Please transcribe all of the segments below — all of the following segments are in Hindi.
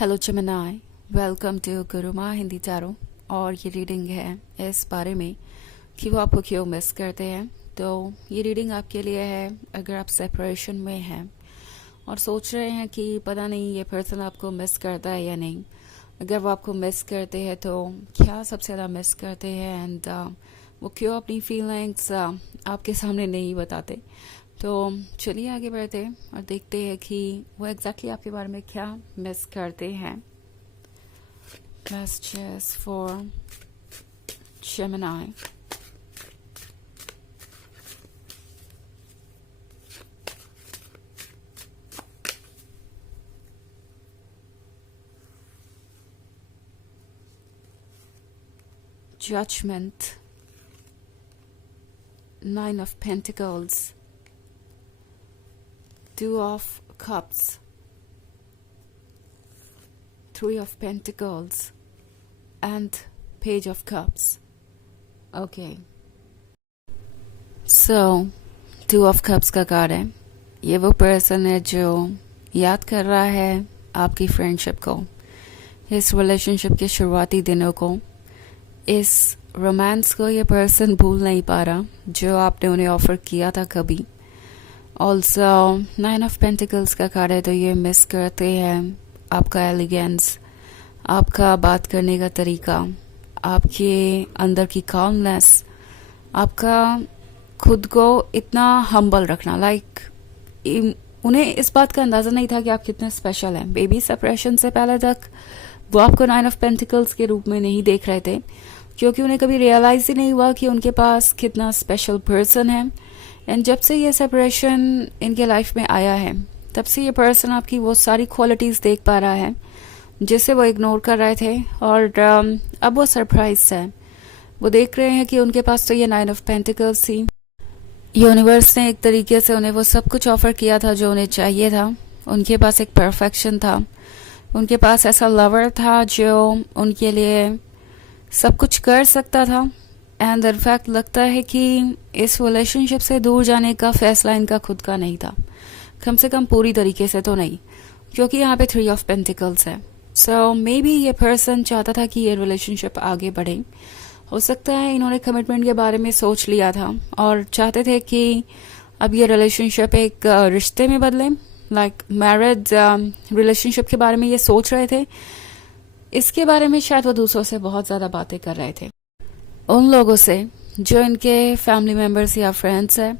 Hello Gemini, welcome to Guruma Hindi tarot. और ये रीडिंग है इस बारे में कि वो आपको क्यों मिस करते हैं। तो ये रीडिंग आपके लिए है अगर आप सेपरेशन में हैं और सोच रहे हैं कि पता नहीं ये पर्सन आपको मिस करता है या नहीं। अगर वो आपको मिस करते हैं तो क्या सबसे ज़्यादा मिस करते हैं एंड वो क्यों अपनी फीलिंग्स आपके सामने नहीं बताते। तो चलिए आगे बढ़ते हैं और देखते हैं कि वो एग्जैक्टली आपके बारे में क्या मिस करते हैं। Messages for Gemini. Judgment, Nine of Pentacles, Two of Cups, Three of Pentacles and Page of Cups. Okay. So, Two of Cups का कार्ड है। ये वो पर्सन है जो याद कर रहा है आपकी फ्रेंडशिप को, इस रिलेशनशिप के शुरुआती दिनों को, इस रोमांस को ये पर्सन भूल नहीं पा रहा जो आपने उन्हें ऑफर किया था कभी। ऑल्सो नाइन ऑफ पेंटिकल्स का कार्ड है, तो ये मिस करते हैं आपका एलिगेंस, आपका बात करने का तरीका, आपके अंदर की कामनेस, आपका खुद को इतना हम्बल रखना। उन्हें इस बात का अंदाज़ा नहीं था कि आप कितने स्पेशल हैं। बेबी सेपरेशन से पहले तक वो आपको नाइन ऑफ पेंटिकल्स के रूप में नहीं देख रहे थे, क्योंकि उन्हें कभी रियलाइज ही नहीं हुआ कि उनके पास कितना स्पेशल पर्सन है। एंड जब से ये सेपरेशन इनके लाइफ में आया है, तब से ये पर्सन आपकी वो सारी क्वालिटीज़ देख पा रहा है जिसे वो इग्नोर कर रहे थे। और अब वो सरप्राइज है, वो देख रहे हैं कि उनके पास तो ये नाइन ऑफ पेंटिकल्स थी। यूनिवर्स ने एक तरीके से उन्हें वो सब कुछ ऑफर किया था जो उन्हें चाहिए था। उनके पास एक परफेक्शन था, उनके पास ऐसा लवर था जो उनके लिए सब कुछ कर सकता था। एंड इनफैक्ट लगता है कि इस रिलेशनशिप से दूर जाने का फैसला इनका खुद का नहीं था, कम से कम पूरी तरीके से तो नहीं, क्योंकि यहाँ पे थ्री ऑफ पेंटिकल्स है। सो मे बी ये पर्सन चाहता था कि ये रिलेशनशिप आगे बढ़े। हो सकता है इन्होंने कमिटमेंट के बारे में सोच लिया था और चाहते थे कि अब ये रिलेशनशिप एक रिश्ते में बदले, लाइक मैरिज रिलेशनशिप के बारे में ये सोच रहे थे। इसके बारे में शायद वो दूसरों से बहुत ज़्यादा बातें कर रहे थे, उन लोगों से जो इनके फैमिली मेम्बर्स या फ्रेंड्स हैं।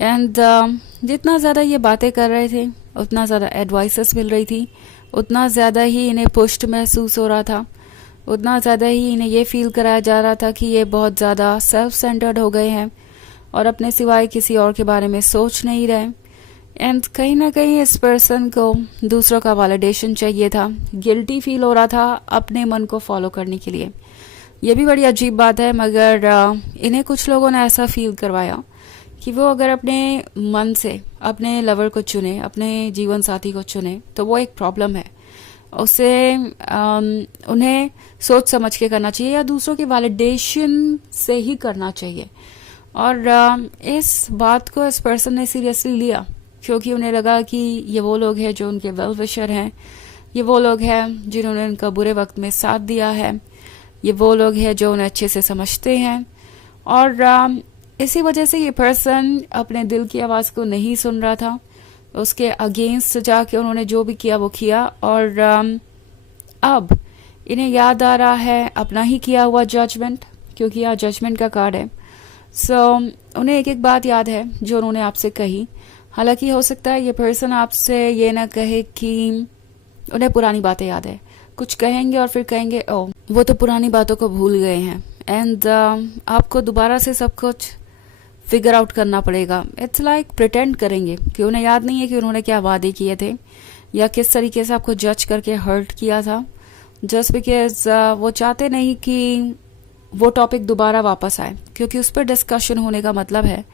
एंड जितना ज़्यादा ये बातें कर रहे थे, उतना ज़्यादा एडवाइसेस मिल रही थी, उतना ज़्यादा ही इन्हें पुष्ट महसूस हो रहा था, उतना ज़्यादा ही इन्हें ये फील कराया जा रहा था कि ये बहुत ज़्यादा सेल्फ सेंटर्ड हो गए हैं और अपने सिवाय किसी और के बारे में सोच नहीं रहे। एंड कहीं ना कहीं इस पर्सन को दूसरों का वैलिडेशन चाहिए था, गिल्टी फील हो रहा था अपने मन को फॉलो करने के लिए। ये भी बड़ी अजीब बात है, मगर इन्हें कुछ लोगों ने ऐसा फील करवाया कि वो अगर अपने मन से अपने लवर को चुने, अपने जीवन साथी को चुने, तो वो एक प्रॉब्लम है। उसे उन्हें सोच समझ के करना चाहिए या दूसरों के वैलिडेशन से ही करना चाहिए। और इस बात को इस पर्सन ने सीरियसली लिया, क्योंकि उन्हें लगा कि ये वो लोग हैं जो उनके वेल विशर हैं, ये वो लोग हैं जिन्होंने उनका बुरे वक्त में साथ दिया है, ये वो लोग हैं जो उन्हें अच्छे से समझते हैं। और इसी वजह से ये पर्सन अपने दिल की आवाज़ को नहीं सुन रहा था, उसके अगेंस्ट जाके उन्होंने जो भी किया वो किया। और अब इन्हें याद आ रहा है अपना ही किया हुआ जजमेंट, क्योंकि यह जजमेंट का कार्ड है। सो उन्हें एक एक बात याद है जो उन्होंने आपसे कही। हालांकि हो सकता है ये पर्सन आपसे ये ना कहे कि उन्हें पुरानी बातें याद है, कुछ कहेंगे और फिर कहेंगे ओ वो तो पुरानी बातों को भूल गए हैं। एंड आपको दोबारा से सब कुछ फिगर आउट करना पड़ेगा। इट्स लाइक प्रिटेंड करेंगे कि उन्हें याद नहीं है कि उन्होंने क्या वादे किए थे या किस तरीके से आपको जज करके हर्ट किया था, जस्ट बिकॉज वो चाहते नहीं कि वो टॉपिक दोबारा वापस आए, क्योंकि उस पर डिस्कशन होने का मतलब है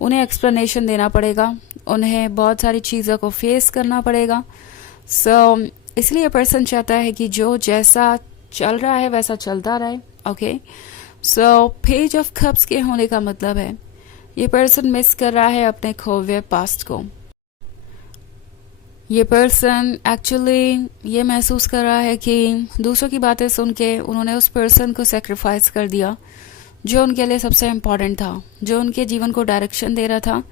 उन्हें एक्सप्लेनेशन देना पड़ेगा, उन्हें बहुत सारी चीज़ों को फेस करना पड़ेगा। सो इसलिए पर्सन चाहता है कि जो जैसा चल रहा है वैसा चलता रहे। Okay, so page of cups के होने का मतलब है ये पर्सन मिस कर रहा है अपने खोए पास्ट को। ये पर्सन एक्चुअली ये महसूस कर रहा है कि दूसरों की बातें सुन के उन्होंने उस पर्सन को सेक्रीफाइस कर दिया जो उनके लिए सबसे इम्पोर्टेंट था, जो उनके जीवन को डायरेक्शन दे रहा था,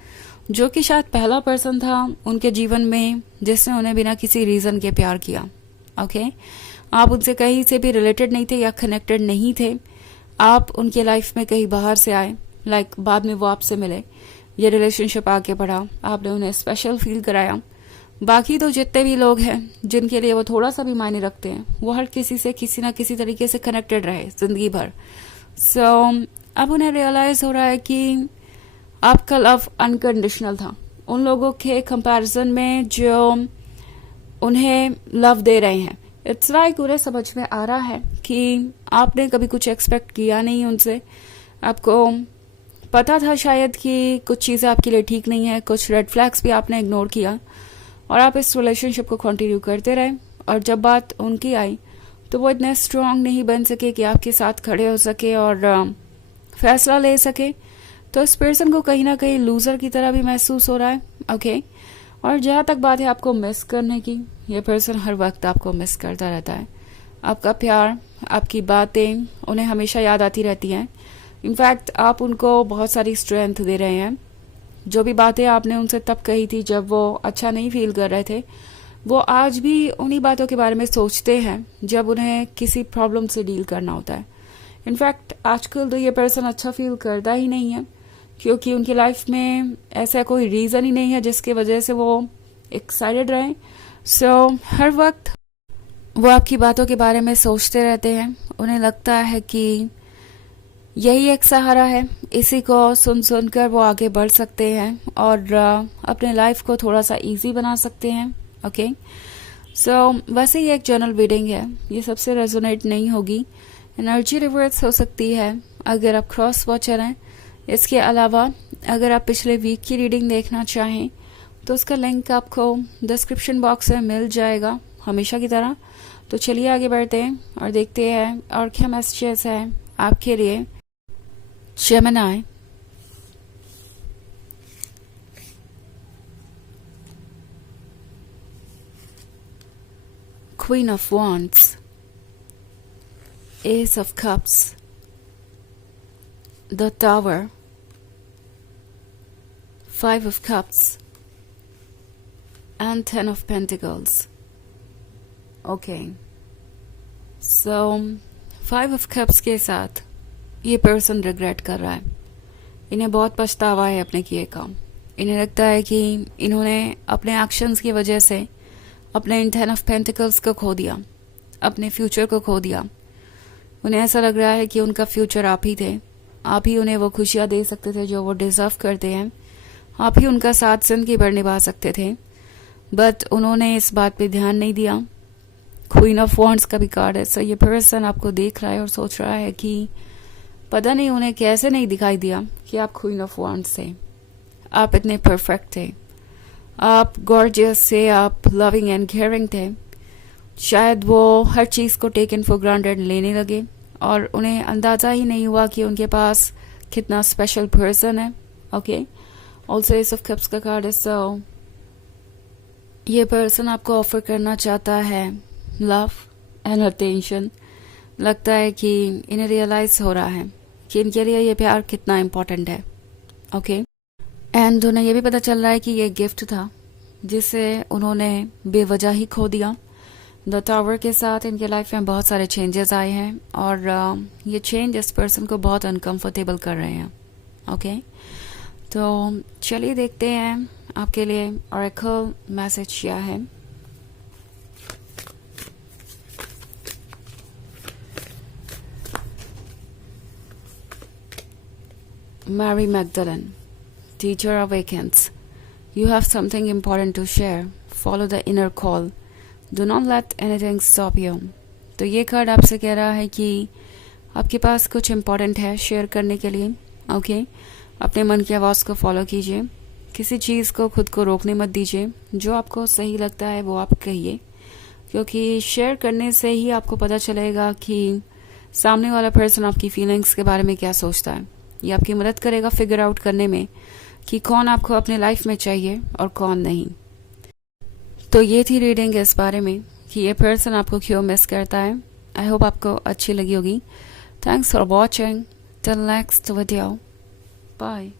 जो कि शायद पहला पर्सन था उनके जीवन में जिसने उन्हें बिना किसी रीज़न के प्यार किया। ओके, आप उनसे कहीं से भी रिलेटेड नहीं थे या कनेक्टेड नहीं थे, आप उनके लाइफ में कहीं बाहर से आए, बाद में वो आपसे मिले, ये रिलेशनशिप आगे बढ़ा, आपने उन्हें स्पेशल फील कराया। बाकी तो जितने भी लोग हैं जिनके लिए वो थोड़ा सा भी मायने रखते हैं, वो हर किसी से किसी ना किसी तरीके से कनेक्टेड रहे जिंदगी भर। अब उन्हें रियलाइज हो रहा है कि आपका लव अनकंडीशनल था उन लोगों के कंपैरिजन में जो उन्हें लव दे रहे हैं। इट्स लाइक उन्हें समझ में आ रहा है कि आपने कभी कुछ एक्सपेक्ट किया नहीं उनसे, आपको पता था शायद कि कुछ चीज़ें आपके लिए ठीक नहीं है, कुछ रेड फ्लैग्स भी आपने इग्नोर किया और आप इस रिलेशनशिप को कंटिन्यू करते रहे। और जब बात उनकी आई तो वो इतने स्ट्रांग नहीं बन सके कि आपके साथ खड़े हो सके और फैसला ले सके। तो इस पर्सन को कहीं ना कहीं लूजर की तरह भी महसूस हो रहा है। ओके, और जहाँ तक बात है आपको मिस करने की, ये पर्सन हर वक्त आपको मिस करता रहता है। आपका प्यार, आपकी बातें उन्हें हमेशा याद आती रहती हैं। इनफैक्ट आप उनको बहुत सारी स्ट्रेंथ दे रहे हैं। जो भी बातें आपने उनसे तब कही थी जब वो अच्छा नहीं फील कर रहे थे, वो आज भी उन्हीं बातों के बारे में सोचते हैं जब उन्हें किसी प्रॉब्लम से डील करना होता है। इनफैक्ट आजकल तो ये पर्सन अच्छा फील करता ही नहीं है, क्योंकि उनकी लाइफ में ऐसा कोई रीज़न ही नहीं है जिसकी वजह से वो एक्साइटेड रहें। हर वक्त वो आपकी बातों के बारे में सोचते रहते हैं। उन्हें लगता है कि यही एक सहारा है, इसी को सुन सुनकर वो आगे बढ़ सकते हैं और अपने लाइफ को थोड़ा सा इजी बना सकते हैं। ओके, वैसे ये एक जनरल रीडिंग है, ये सबसे रेजोनेट नहीं होगी, एनर्जी रिवर्स हो सकती है अगर आप क्रॉस वॉचर हैं। इसके अलावा अगर आप पिछले वीक की रीडिंग देखना चाहें तो उसका लिंक आपको डिस्क्रिप्शन बॉक्स में मिल जाएगा हमेशा की तरह। तो चलिए आगे बढ़ते हैं और देखते हैं और क्या मैसेजेस है आपके लिए। Gemini, Queen of Wands, Ace of Cups, the Tower, Five of Cups, and Ten of Pentacles. Okay, so Five of Cups के साथ ये पर्सन रिग्रेट कर रहा है। इन्हें बहुत पछतावा है अपने किए काम। इन्हें लगता है कि इन्होंने अपने एक्शंस की वजह से अपने इन 10 ऑफ पेंटिकल्स को खो दिया, अपने फ्यूचर को खो दिया। उन्हें ऐसा लग रहा है कि उनका फ्यूचर आप ही थे, आप ही उन्हें वो खुशियाँ दे सकते थे जो वो डिजर्व करते हैं, आप ही उनका साथ जिंदगी भर निभा सकते थे, बट उन्होंने इस बात पे ध्यान नहीं दिया। क्वीन ऑफ वॉन्ड्स का भी कार्ड है। सो ये पर्सन आपको देख रहा है और सोच रहा है कि पता नहीं उन्हें कैसे नहीं दिखाई दिया कि आप क्वीन ऑफ वॉन्ड्स थे, आप इतने परफेक्ट थे, आप गॉर्जियस थे, आप लविंग एंड केयरिंग थे। शायद वो हर चीज़ को टेकन फॉर ग्रांटेड लेने लगे और उन्हें अंदाज़ा ही नहीं हुआ कि उनके पास कितना स्पेशल पर्सन है। Okay, also S of cups का कार्ड है। सो ये पर्सन आपको ऑफर करना चाहता है लव एंड अटेंशन। लगता है कि इन्हें रियलाइज हो रहा है कि इनके लिए ये प्यार कितना इम्पोर्टेंट है। ओके, एंड उन्हें ये भी पता चल रहा है कि ये गिफ्ट था जिसे उन्होंने बेवजह ही खो दिया। द टावर के साथ इनके लाइफ में बहुत सारे चेंजेस आए हैं और ये चेंज इस पर्सन को बहुत अनकंफर्टेबल कर रहे हैं। ओके, तो चलिए देखते हैं आपके लिए ऑरेकल मैसेज क्या है। Mary Magdalene, teacher awakens. You have something important to share. Follow the inner call. Do not let anything stop you. तो ये कार्ड आपसे कह रहा है कि आपके पास कुछ इम्पोर्टेंट है शेयर करने के लिए। ओके, अपने मन की आवाज़ को फॉलो कीजिए, किसी चीज़ को खुद को रोकने मत दीजिए, जो आपको सही लगता है वो आप कहिए, क्योंकि शेयर करने से ही आपको पता चलेगा कि सामने वाला पर्सन आपकी फीलिंग्स के बारे में क्या सोचता है। ये आपकी मदद करेगा फिगर आउट करने में कि कौन आपको अपने लाइफ में चाहिए और कौन नहीं। तो ये थी रीडिंग इस बारे में कि ये पर्सन आपको क्यों मिस करता है। आई होप आपको अच्छी लगी होगी। Thanks for watching. Till next video, bye.